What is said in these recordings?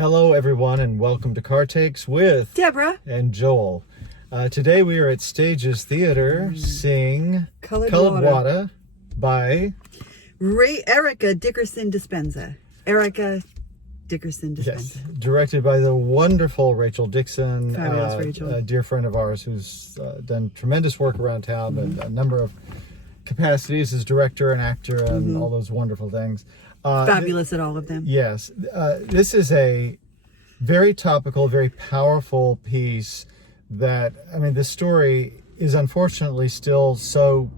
Hello, everyone, and welcome to Car Takes with Deborah and Joel. Today we are at Stages Theater seeing Culled Wattah by Erica Dickerson-Despenza. Erica Dickerson-Despenza. yes, directed by the wonderful Rachel Dixon, Fabulous Rachel. a dear friend of ours who's done tremendous work around town and a number of capacities as director and actor and all those wonderful things. Fabulous at all of them. Yes, this is a very topical, very powerful piece that, the story is unfortunately still so,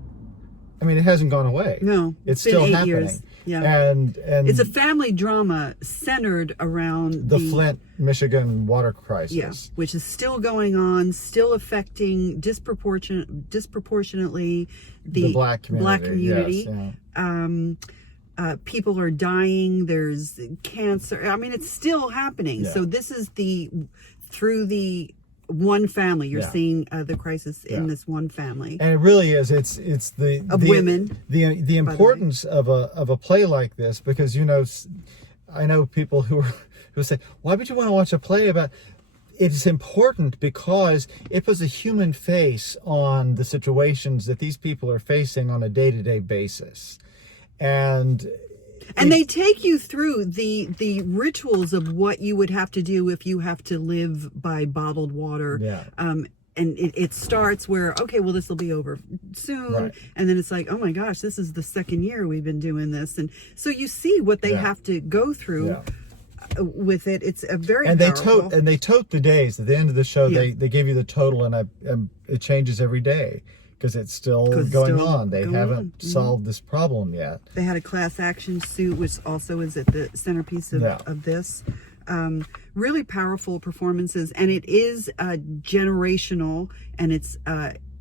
it hasn't gone away. No, it's been still 8 happening. years. Yeah. And It's a family drama centered around the Flint, Michigan water crisis. Yeah, which is still going on, still affecting disproportionately the black community. Yes, yeah. People are dying. There's cancer. It's still happening. Yeah. So this is through the one family. You're seeing the crisis in this one family. And it really is. It's the women. The importance of a play like this, because I know people who say, why would you want to watch a play about? It's important because it puts a human face on the situations that these people are facing on a day-to-day basis. And they take you through the rituals of what you would have to do if you have to live by bottled water. Yeah. And it starts where, okay, well, this will be over soon. Right. And then it's like, oh my gosh, this is the second year we've been doing this. And so you see what they have to go through with it. It's a very powerful. They tote the days. At the end of the show, they give you the total, and it changes every day. Because it's still going on. They haven't solved this problem yet. They had a class action suit, which also is at the centerpiece of this. Really powerful performances. And it is generational, and it's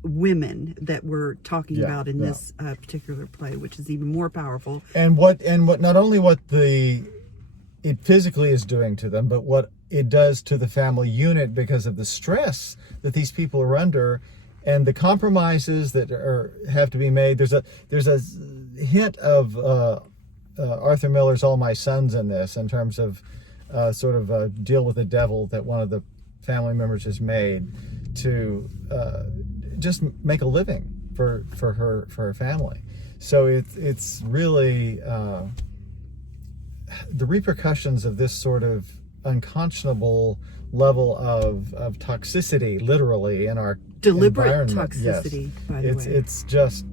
women that we're talking about in this particular play, which is even more powerful. And what not only what it physically is doing to them, but what it does to the family unit because of the stress that these people are under. And the compromises that have to be made. There's a hint of Arthur Miller's All My Sons in this, in terms of sort of a deal with the devil that one of the family members has made to just make a living for her family. So it's really the repercussions of this sort of unconscionable level of toxicity, literally, in our deliberate toxicity. Yes. By the way, it's just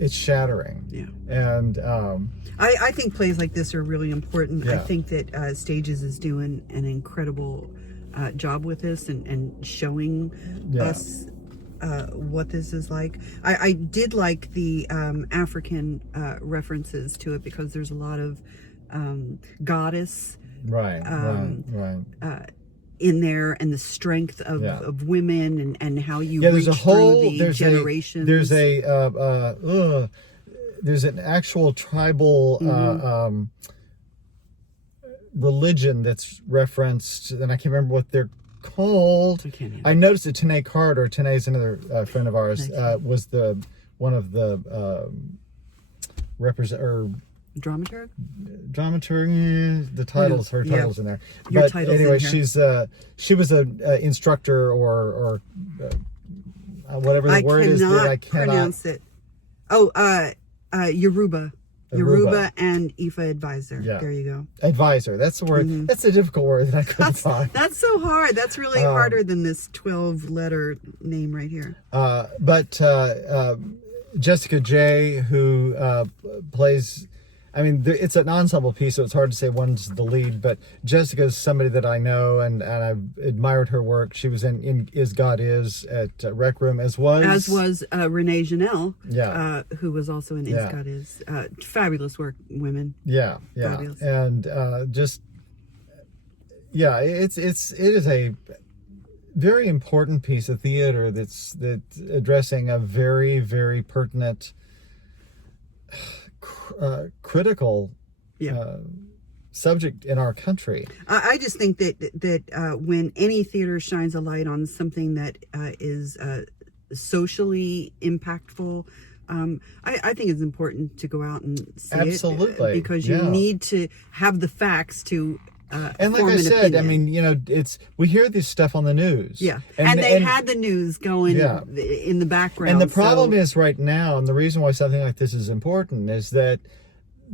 it's shattering. Yeah. And I think plays like this are really important. Yeah. I think that Stages is doing an incredible job with this and showing us what this is like. I did like the African references to it, because there's a lot of goddess right in there, and the strength of women and how you there's reach a whole through the generations. There's an actual tribal religion that's referenced, and I can't remember what they're called. I noticed that Tanae Carter, Tanae's another friend of ours, was one of the dramaturg, the titles, her titles in there. Your but titles anyway, in here. she was a instructor or whatever the word is that I cannot pronounce it. Yoruba and Ifa advisor. There you go. Advisor. That's the word. That's a difficult word that I couldn't find. That's so hard. That's really harder than this 12-letter name right here. But Jessica J, who plays, it's an ensemble piece, so it's hard to say one's the lead, but Jessica's somebody that I know, and I've admired her work. She was in Is God Is at Rec Room, as was Renee Janelle, who was also in Is God Is. Fabulous work, women. Yeah. Fabulous. And it is a very important piece of theater that's addressing a very, very pertinent, critical subject in our country. I just think that when any theater shines a light on something that is socially impactful, I think it's important to go out and see Absolutely. it, because you need to have the facts to And like I said, I mean, you know, we hear this stuff on the news. Yeah, and they had the news going in the background. And the problem is right now, and the reason why something like this is important is that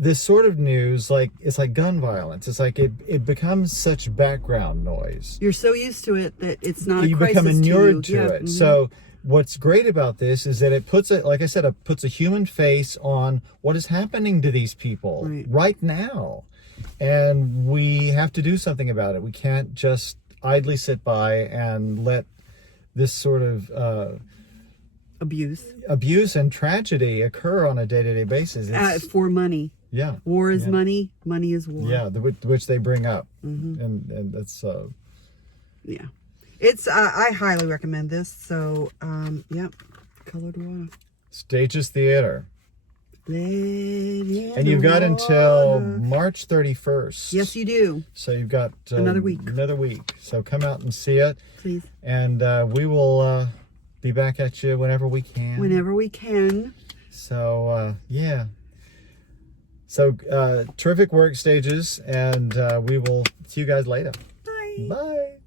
this sort of news, like, it's like gun violence. It's like it becomes such background noise. You're so used to it that it's not a crisis. You become inured to it. Mm-hmm. So what's great about this is that it puts like I said, it puts a human face on what is happening to these people right now. And we have to do something about it. We can't just idly sit by and let this sort of abuse and tragedy occur on a day-to-day basis. For money. Yeah. War is money. Money is war. Yeah, which they bring up. Mm-hmm. And that's... yeah. It's... I highly recommend this. So, yep. Colored water. Stages Theater. And you've got until March 31st. Yes, you do. So you've got another week. Another week. So come out and see it. Please. And we will be back at you whenever we can. Whenever we can. So, yeah. So, terrific work, Stages. And we will see you guys later. Bye. Bye.